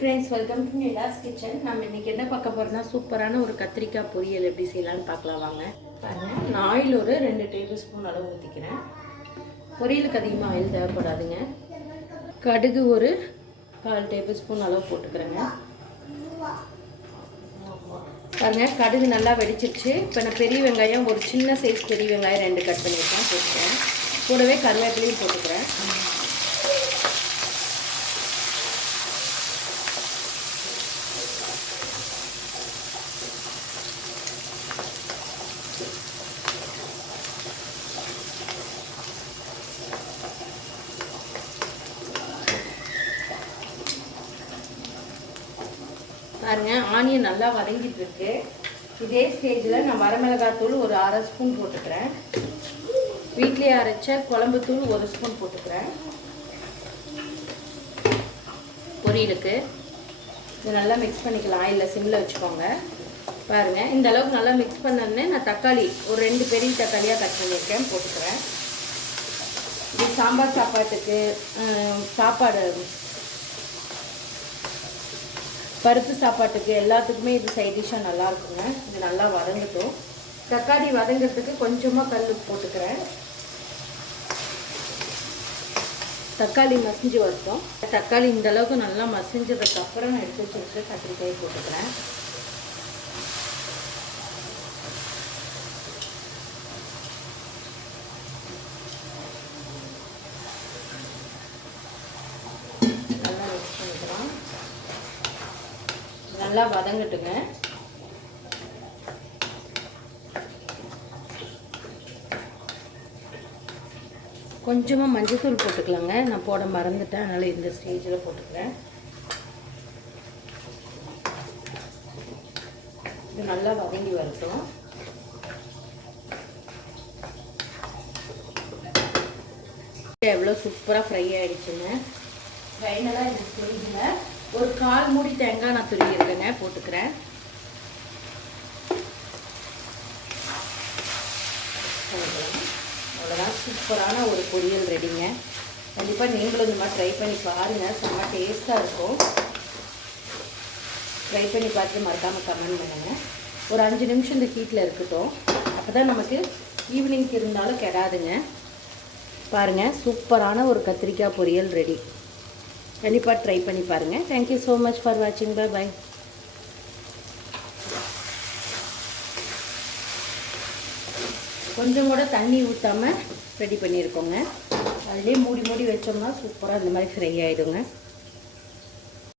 Friends, welcome to Nila's kitchen. நம்ம இன்றைக்கி என்ன பார்க்க போகிறோம்னா சூப்பரான ஒரு கத்திரிக்காய் பொரியல் எப்படி செய்யலான்னு பார்க்கலாம் வாங்க. பாருங்கள், நான் ஆயில் ஒரு 2 டேபிள் ஸ்பூன் அளவு ஊற்றிக்கிறேன். பொரியலுக்கு அதிகமாக ஆயில் தேவைப்படாதுங்க. கடுகு ஒரு 1/4 டேபிள் ஸ்பூன் அளவு போட்டுக்கிறேங்க. பாருங்கள், கடுகு நல்லா வெடிச்சிருச்சு. இப்போ நான் பெரிய வெங்காயம் ஒரு சின்ன சைஸ் பெரிய வெங்காயம் 2 கட் பண்ணியிருக்கேன், போட்டுக்கிறேன். கூடவே கருவேப்பிலையும் போட்டுக்கிறேன். பாருங்க, ஆனியன் நல்லா வதங்கிட்டு இருக்கு. இதே ஸ்டேஜில் நான் வரமிளகாத்தூள் ஒரு 1/2 ஸ்பூன் போட்டுக்கிறேன். வீட்டிலேயே அரைச்ச குழம்பு தூள் 1 ஸ்பூன் போட்டுக்கிறேன். பொரியலுக்கு இது நல்லா மிக்ஸ் பண்ணிக்கலாம். ஆயிலில் சிம்மில் வச்சுக்கோங்க. பாருங்கள், இந்த அளவுக்கு நல்லா மிக்ஸ் பண்ணோன்னே நான் தக்காளி ஒரு 2 பெரிய தக்காளியாக கட் பண்ணியிருக்கேன், போட்டுக்கிறேன். இது சாம்பார் சாப்பாட்டுக்கு, சாப்பாடு பருப்பு சாப்பாட்டுக்கு எல்லாத்துக்குமே இது சைட் டிஷ்ஷாக நல்லா இருக்குங்க. இது நல்லா வதங்கட்டும். தக்காளி வதங்கிறதுக்கு கொஞ்சமாக கல் போட்டுக்கிறேன். தக்காளி மசிஞ்சு வரட்டும். தக்காளி இந்த அளவுக்கு நல்லா மசிஞ்சதுக்கப்புறம் நான் எடுத்து வச்சுட்டு கத்திரிக்காய் போட்டுக்கிறேன். நல்லா மிக்ஸ் பண்ணிக்கலாம். நல்லா வதங்கட்டுங்க. கொஞ்சமாக மஞ்சள்தூள் போட்டுக்கலாங்க. நான் போட மறந்துட்டேன், அதனால் இந்த ஸ்டேஜில் போட்டுக்கிறேன். இது நல்லா வதங்கி வரட்டும். எவ்வளோ சூப்பராக ஃப்ரை ஆகிடுச்சுங்க. ஃபைனலாக இந்த ஸ்டேஜில் ஒரு 1/4 மூடி தேங்காய் நான் துருவி இருக்கேங்க, போட்டுக்கிறேன். அவ்வளோதான், சூப்பரான ஒரு பொரியல் ரெடிங்க. கண்டிப்பாக நீங்களும் இந்த மாதிரி ட்ரை பண்ணி பாருங்கள். செம்ம டேஸ்ட்டாக இருக்கும். ட்ரை பண்ணி பார்த்து மறக்காமல் கமெண்ட் பண்ணுங்கள். ஒரு 5 நிமிஷம் இந்த ஹீட்டில் இருக்கட்டும். அப்போ தான் நமக்கு ஈவினிங்க்கு இருந்தாலும் கெடாதுங்க. பாருங்கள், சூப்பரான ஒரு கத்திரிக்காய் பொரியல் ரெடி. கண்டிப்பாக ட்ரை பண்ணி பாருங்கள். தேங்க்யூ ஸோ மச் ஃபார் வாட்சிங். Bye bye. கொஞ்சம் கூட தண்ணி ஊற்றாமல் ரெடி பண்ணியிருக்கோங்க. அதிலே மூடி மூடி வச்சோம்னா சூப்பராக இந்த மாதிரி ஃப்ரை ஆகிடுங்க.